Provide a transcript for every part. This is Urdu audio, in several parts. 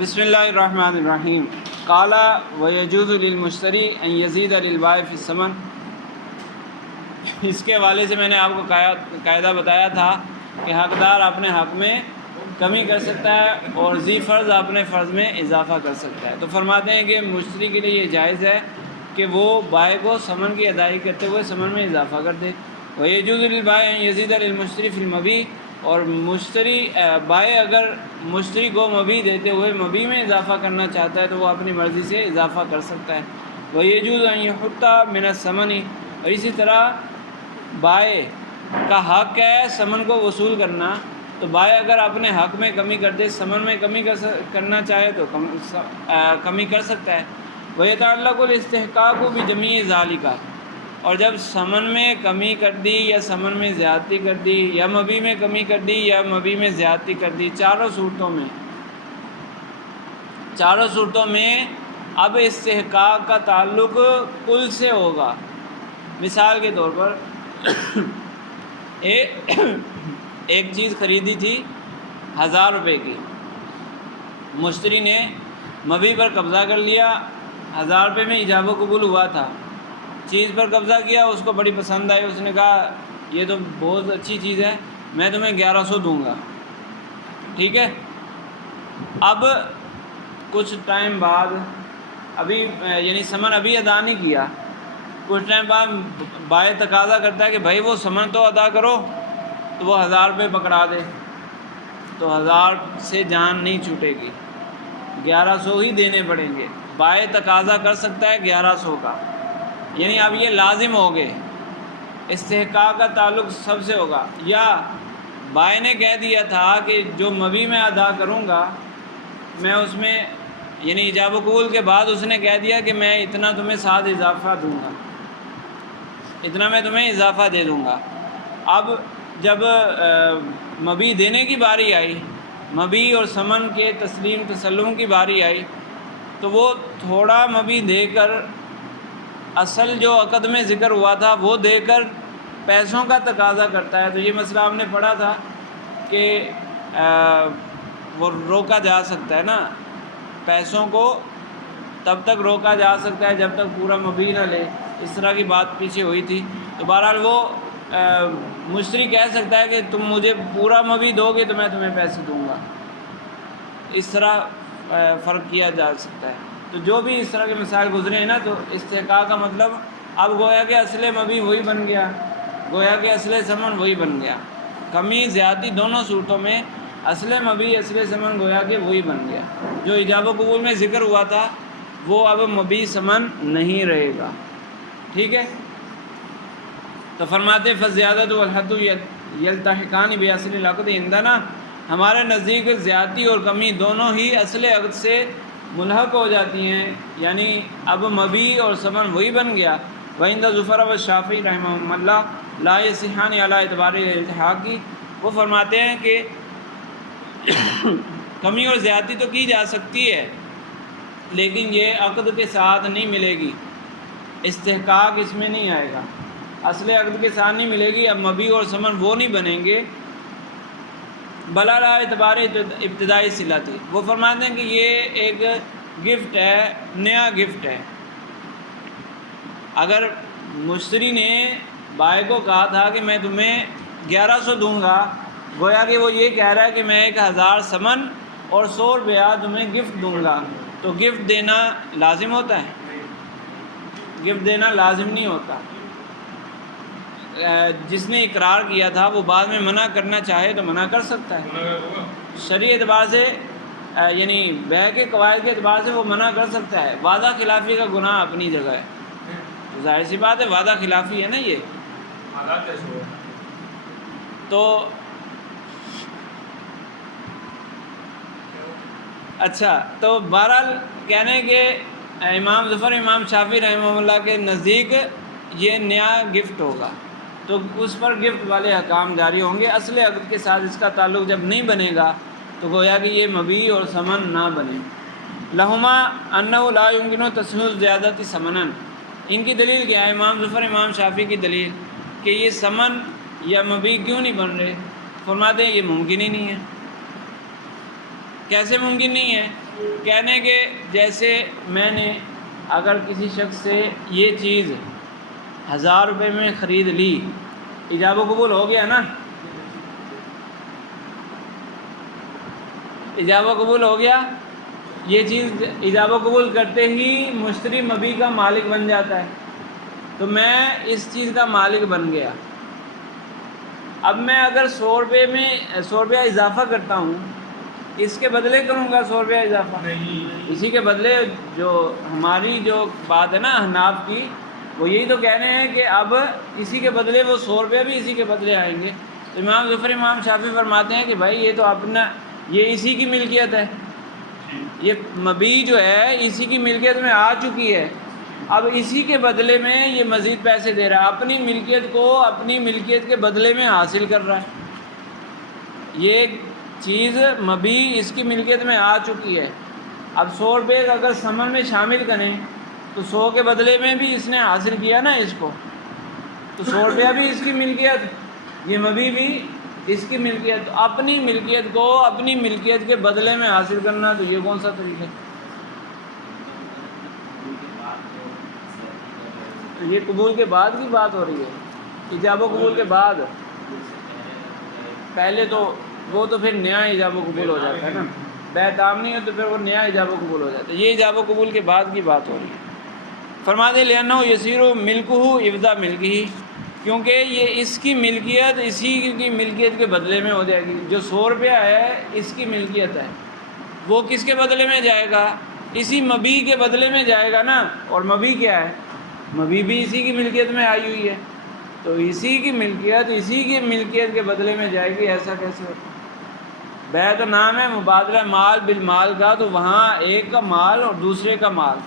بسم اللہ الرحمن الرحیم۔ قال ويجوز للمشتری ان يزيد للبائع في الثمن۔ اس کے حوالے سے میں نے آپ کو قاعدہ بتایا تھا کہ حقدار اپنے حق میں کمی کر سکتا ہے اور ذی فرض اپنے فرض میں اضافہ کر سکتا ہے۔ تو فرماتے ہیں کہ مشتری کے لیے یہ جائز ہے کہ وہ بائع کو ثمن کی ادائیگی کرتے ہوئے ثمن میں اضافہ کر دے۔ ويجوز للبائع ان يزيد للمشتری في المبيع، اور بائع اگر مشتری کو مبیع دیتے ہوئے مبیع میں اضافہ کرنا چاہتا ہے تو وہ اپنی مرضی سے اضافہ کر سکتا ہے۔ ويجوز ان يحط من الثمن، اور اسی طرح بائع کا حق ہے ثمن کو وصول کرنا، تو بائع اگر اپنے حق میں کمی کر دے، ثمن میں کمی کرنا چاہے تو کمی کر سکتا ہے۔ ويتعلق الاستحقاق بجميع ذلك، اور جب ثمن میں کمی کر دی یا ثمن میں زیادتی کر دی یا مبیع میں کمی کر دی یا مبیع میں زیادتی کر دی، چاروں صورتوں میں اب استحقاق کا تعلق کل سے ہوگا۔ مثال کے طور پر ایک چیز خریدی تھی 1000 روپے کی، مشتری نے مبیع پر قبضہ کر لیا، 1000 روپے میں ایجاب و قبول ہوا تھا، چیز پر قبضہ کیا، اس کو بڑی پسند آئی، اس نے کہا یہ تو بہت اچھی چیز ہے، میں تمہیں 1100 دوں گا، ٹھیک ہے۔ اب کچھ ٹائم بعد یعنی ثمن ابھی ادا نہیں کیا، کچھ ٹائم بعد بائع تقاضا کرتا ہے کہ بھائی وہ ثمن تو ادا کرو، تو وہ 1000 روپے پکڑا دے، تو 1000 سے جان نہیں چھوٹے گی، 1100 ہی دینے پڑیں گے۔ بائع تقاضا کر سکتا ہے 1100 کا، یعنی اب یہ لازم ہو گئے، استحقاق کا تعلق سب سے ہوگا۔ یا بائع نے کہہ دیا تھا کہ جو مبیع میں ادا کروں گا میں اس میں، یعنی ایجاب و قبول کے بعد اس نے کہہ دیا کہ میں اتنا تمہیں ساتھ اضافہ دوں گا، اتنا میں تمہیں اضافہ دے دوں گا۔ اب جب مبیع دینے کی باری آئی، مبیع اور ثمن کے تسلم کی باری آئی، تو وہ تھوڑا مبیع دے کر اصل جو عقد میں ذکر ہوا تھا وہ دے کر پیسوں کا تقاضا کرتا ہے۔ تو یہ مسئلہ ہم نے پڑھا تھا کہ وہ روکا جا سکتا ہے نا، پیسوں کو تب تک روکا جا سکتا ہے جب تک پورا مبیع نہ لے، اس طرح کی بات پیچھے ہوئی تھی۔ تو بہرحال وہ مشتری کہہ سکتا ہے کہ تم مجھے پورا مبیع دو گے تو میں تمہیں پیسے دوں گا، اس طرح فرق کیا جا سکتا ہے۔ تو جو بھی اس طرح کے مسائل گزرے ہیں نا، تو استحقاق کا مطلب اب گویا کہ اصل مبیع وہی بن گیا، گویا کہ اصل ثمن وہی بن گیا، کمی زیادتی دونوں صورتوں میں اصل مبیع اصل ثمن گویا کہ وہی بن گیا۔ جو ایجاب و قبول میں ذکر ہوا تھا وہ اب مبیع ثمن نہیں رہے گا، ٹھیک ہے۔ تو فرماتے فزیادت والحد یلتحقان باصل العقد عندنا، ہمارے نزدیک زیادتی اور کمی دونوں ہی اصل عقد سے ملحق ہو جاتی ہیں، یعنی اب مبیع اور ثمن وہی بن گیا۔ وعند ظفر والشافعی رحمہم اللہ لا یصحان علی اعتبار الالتحاق کی، وہ فرماتے ہیں کہ کمی اور زیادتی تو کی جا سکتی ہے لیکن یہ عقد کے ساتھ نہیں ملے گی، استحقاق اس میں نہیں آئے گا، اصل عقد کے ساتھ نہیں ملے گی۔ اب مبیع اور ثمن وہ نہیں بنیں گے، بلا لا اعتبار ابتدائی صلہ تھی۔ وہ فرماتے ہیں کہ یہ ایک گفٹ ہے، نیا گفٹ ہے۔ اگر مشتری نے بائع کو کہا تھا کہ میں تمہیں 1100 دوں گا، گویا کہ وہ یہ کہہ رہا ہے کہ میں 1000 ثمن اور 100 روپیہ تمہیں گفٹ دوں گا، تو گفٹ دینا لازم ہوتا ہے؟ گفٹ دینا لازم نہیں ہوتا۔ جس نے اقرار کیا تھا وہ بعد میں منع کرنا چاہے تو منع کر سکتا ہے، شرعی اعتبار سے یعنی بیع کے قواعد کے اعتبار سے وہ منع کر سکتا ہے۔ وعدہ خلافی کا گناہ اپنی جگہ ہے، تو ظاہر سی بات ہے وعدہ خلافی ہے نا یہ۔ تو اچھا، تو بہرحال کہنے کے امام ظفر امام شافعی رحمہ اللہ کے نزدیک یہ نیا گفٹ ہوگا، تو اس پر گفٹ والے احکام جاری ہوں گے۔ اصل عقد کے ساتھ اس کا تعلق جب نہیں بنے گا تو گویا کہ یہ مبیع اور ثمن نہ بنے۔ لہما انہ لا یمکن تصحیح زیادتی ثمنا، ان کی دلیل کیا ہے؟ امام ظفر امام شافعی کی دلیل کہ یہ ثمن یا مبیع کیوں نہیں بن رہے؟ فرماتے ہیں یہ ممکن ہی نہیں ہے۔ کیسے ممکن نہیں ہے؟ کہنے کے جیسے میں نے اگر کسی شخص سے یہ چیز 1000 روپے میں خرید لی، ایجاب و قبول ہو گیا نا، ایجاب و قبول ہو گیا، یہ چیز ایجاب و قبول کرتے ہی مشتری مبیع کا مالک بن جاتا ہے، تو میں اس چیز کا مالک بن گیا۔ اب میں اگر 100 روپے میں 100 روپیہ اضافہ کرتا ہوں، اس کے بدلے کروں گا 100 روپیہ اضافہ، اسی کے بدلے جو ہماری جو بات ہے نا حناف کی، وہ یہی تو کہہ رہے ہیں کہ اب اسی کے بدلے وہ 100 روپیہ بھی اسی کے بدلے آئیں گے۔ تو امام ظفر امام شافعی فرماتے ہیں کہ بھائی یہ تو اپنا، یہ اسی کی ملکیت ہے، یہ مبیع جو ہے اسی کی ملکیت میں آ چکی ہے، اب اسی کے بدلے میں یہ مزید پیسے دے رہا ہے، اپنی ملکیت کو اپنی ملکیت کے بدلے میں حاصل کر رہا ہے، یہ چیز مبیع اس کی ملکیت میں آ چکی ہے۔ اب 100 روپے اگر ثمن میں شامل کریں تو 100 کے بدلے میں بھی اس نے حاصل کیا نا اس کو، تو 100 روپیہ بھی اس کی ملکیت، یہ مبیع بھی اس کی ملکیت، اپنی ملکیت کو اپنی ملکیت کے بدلے میں حاصل کرنا، تو یہ کون سا طریقہ ہے؟ یہ قبول کے بعد کی بات ہو رہی ہے، ایجاب و قبول کے بعد، پہلے تو وہ تو پھر نیا ایجاب و قبول ہو جاتا ہے نا، بیع عام نہیں ہے تو پھر وہ نیا ایجاب و قبول ہو جاتا ہے، یہ ایجاب و قبول کے بعد کی بات ہو رہی ہے۔ فرماتے لِأَنَّهُ يَصِيرُ مِلْكُهُ عِوَضَ مِلْكِهِ، کیونکہ یہ اس کی ملکیت اسی کی ملکیت کے بدلے میں ہو جائے گی، جو 100 روپیہ ہے اس کی ملکیت ہے، وہ کس کے بدلے میں جائے گا؟ اسی مبیع کے بدلے میں جائے گا نا، اور مبیع کیا ہے؟ مبیع بھی اسی کی ملکیت میں آئی ہوئی ہے، تو اسی کی ملکیت کے بدلے میں جائے گی، ایسا کیسے ہوتا ہے؟ بیع تو نام ہے مبادلہ مال بالمال کا، تو وہاں ایک کا مال اور دوسرے کا مال،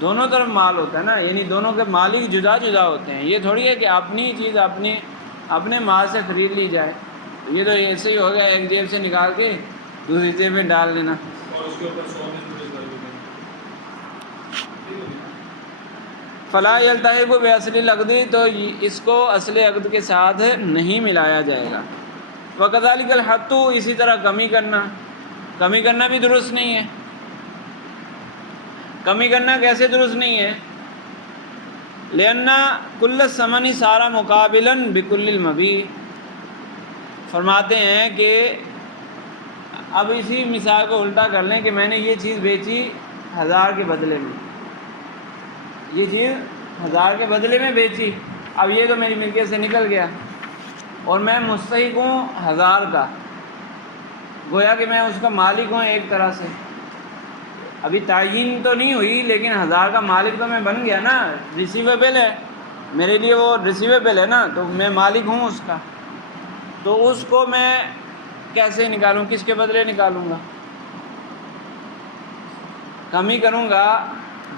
دونوں طرف مال ہوتا ہے نا، یعنی دونوں کے مالک جدا جدا ہوتے ہیں، یہ تھوڑی ہے کہ اپنی چیز اپنے مال سے خرید لی جائے، یہ تو ایسے ہی ہو گیا، ایک جیب سے نکال کے دوسری جیب میں ڈال لینا۔ فلا یلتحق باصل العقد، تو اس کو اصل عقد کے ساتھ نہیں ملایا جائے گا۔ وکذالک الحط، اسی طرح کمی کرنا بھی درست نہیں ہے۔ کمی کرنا کیسے درست نہیں ہے؟ لأن کل الثمن صار مقابلا بکل المبیع، فرماتے ہیں کہ اب اسی مثال کو الٹا کر لیں کہ میں نے یہ چیز بیچی 1000 کے بدلے میں، یہ چیز 1000 کے بدلے میں بیچی، اب یہ تو میری ملکیت سے نکل گیا اور میں مستحق ہوں 1000 کا، گویا کہ میں اس کا مالک ہوں ایک طرح سے، ابھی تعین تو نہیں ہوئی لیکن 1000 کا مالک تو میں بن گیا نا، ریسیویبل ہے میرے لیے، وہ ریسیویبل ہے نا، تو میں مالک ہوں اس کا، تو اس کو میں کیسے نکالوں، کس کے بدلے نکالوں گا؟ کمی کروں گا،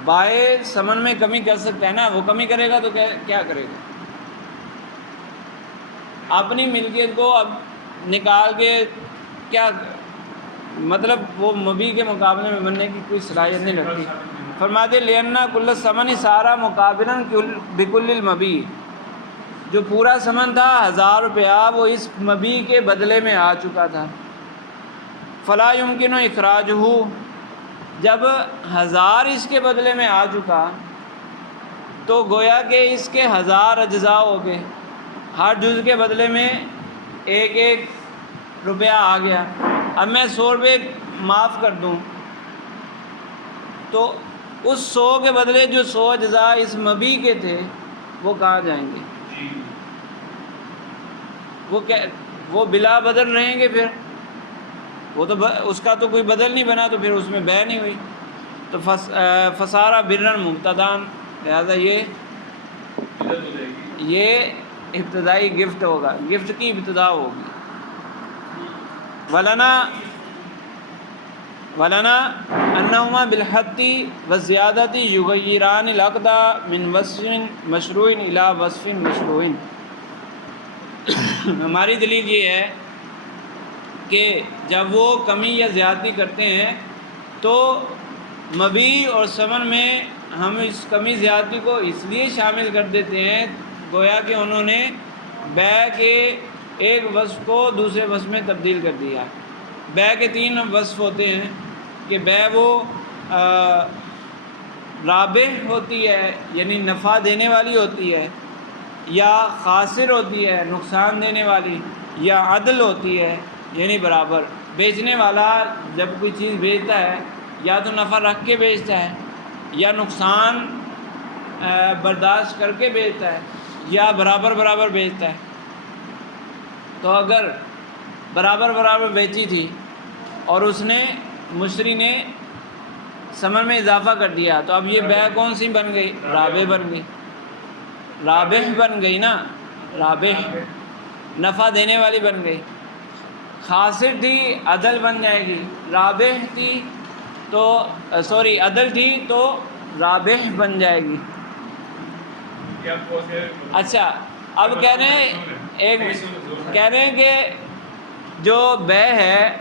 بائع ثمن میں کمی کر سکتا ہے نا، وہ کمی کرے گا تو کیا کرے گا؟ اپنی ملکیت کو اب نکال کے کیا مطلب، وہ مبیع کے مقابلے میں بننے کی کوئی صلاحیت نہیں رکھتی۔ فرماتے لأن کل الثمن صار مقابلا بکل المبیع، جو پورا ثمن تھا 1000 روپیہ وہ اس مبیع کے بدلے میں آ چکا تھا۔ فلا يمكن اخراجہ، جب 1000 اس کے بدلے میں آ چکا تو گویا کہ اس کے 1000 اجزاء ہو گئے، ہر جز کے بدلے میں 1 روپیہ آ گیا، اب میں 100 روپے معاف کر دوں تو اس 100 کے بدلے جو 100 اجزاء اس مبیع کے تھے وہ کہاں جائیں گے؟ وہ بلا بدل رہیں گے، پھر وہ تو اس کا تو کوئی بدل نہیں بنا، تو پھر اس میں بیع نہیں ہوئی، تو فصار برًا مبتدأ، لہذا یہ ابتدائی گفٹ ہوگا، گفٹ کی ابتدا ہوگی۔ ولنا انہما بالحط والزیادۃ یغیران العقد من وصف مشروع الی وصف مشروع، ہماری دلیل یہ ہے کہ جب وہ کمی یا زیادتی کرتے ہیں تو مبیع اور ثمن میں ہم اس کمی زیادتی کو اس لیے شامل کر دیتے ہیں گویا کہ انہوں نے بیع کے ایک وصف کو دوسرے وصف میں تبدیل کر دیا۔ بیع کے 3 وصف ہوتے ہیں، کہ بے وہ رابح ہوتی ہے یعنی نفع دینے والی ہوتی ہے، یا خاسر ہوتی ہے نقصان دینے والی، یا عدل ہوتی ہے یعنی برابر۔ بیچنے والا جب کوئی چیز بیچتا ہے یا تو نفع رکھ کے بیچتا ہے، یا نقصان برداشت کر کے بیچتا ہے، یا برابر برابر بیچتا ہے۔ تو اگر برابر برابر بیچی تھی اور اس نے مشتری نے ثمن میں اضافہ کر دیا، تو اب یہ بیع کون سی بن گئی؟ رابح بن گئی، رابح بن گئی نا، رابح نفع دینے والی بن گئی۔ خاسر تھی عدل بن جائے گی، رابح تھی تو عدل تھی تو رابح بن جائے گی۔ اچھا اب کہہ رہے ہیں کہ جو بیع ہے،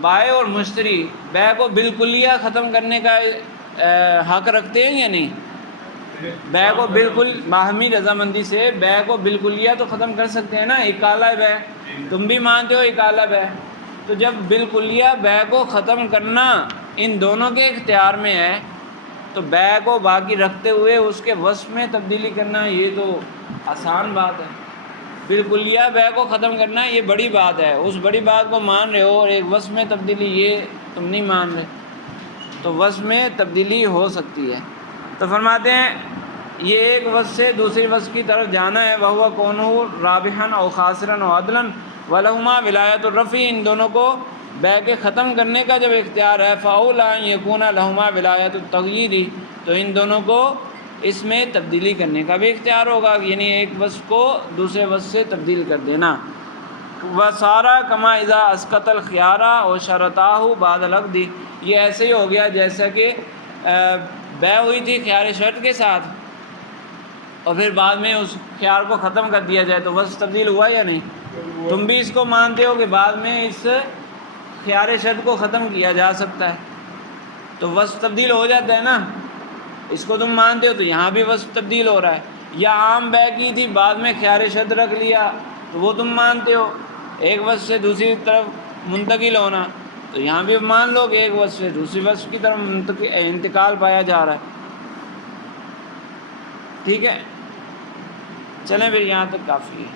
بائع اور مشتری بیع کو بالکلیہ ختم کرنے کا حق رکھتے ہیں یا نہیں؟ بیع کو بالکل باہمی رضامندی سے بیع کو بالکلیہ تو ختم کر سکتے ہیں نا، اکالہ بیع تم بھی مانتے ہو، اکالہ بیع۔ تو جب بالکلیہ بیع کو ختم کرنا ان دونوں کے اختیار میں ہے تو بیع کو باقی رکھتے ہوئے اس کے وصف میں تبدیلی کرنا یہ تو آسان بات ہے۔ بالکلیہ بیع کو ختم کرنا یہ بڑی بات ہے، اس بڑی بات کو مان رہے ہو، اور ایک وصف میں تبدیلی یہ تم نہیں مان رہے، تو وصف میں تبدیلی ہو سکتی ہے۔ تو فرماتے ہیں یہ ایک وصف سے دوسری وصف کی طرف جانا ہے، وَهُوَ كَوْنُهُ رَابِحًا أَوْ خَاسِرًا أَوْ عَدْلًا وَلَهُمَا وِلَایَةُ الرَّفْعِ، ان دونوں کو بیع کے ختم کرنے کا جب اختیار ہے، فَأَوْلَىٰ أَن يَكُونَ لَهُمَا وِلَایَةُ التَّغْیِیرِ، تو ان دونوں کو اس میں تبدیلی کرنے کا بھی اختیار ہوگا، یعنی ایک وصف کو دوسرے وصف سے تبدیل کر دینا۔ وَصَارَ كَمَا إِذَا أَسْقَطَ الْخِيَارَ وَشَرَطَاهُ بَعْدَ الْعَقْدِ، یہ ایسے ہی ہو گیا جیسا کہ بیع ہوئی تھی خیار شرط کے ساتھ اور پھر بعد میں اس خیار کو ختم کر دیا جائے تو وصف تبدیل ہوا یا نہیں؟ تم بھی اس کو مانتے ہو کہ بعد میں اس خیار شرط کو ختم کیا جا سکتا ہے تو وصف تبدیل ہو جاتا ہے نا، اس کو تم مانتے ہو تو یہاں بھی وصف تبدیل ہو رہا ہے۔ یا عام بیع کی تھی بعد میں خیار شرط رکھ لیا تو وہ تم مانتے ہو، ایک وصف سے دوسری طرف منتقل ہونا، تو یہاں بھی مان لو کہ ایک وصف سے دوسری وصف کی طرف انتقال پایا جا رہا ہے۔ ٹھیک ہے، چلیں پھر یہاں تک کافی ہے۔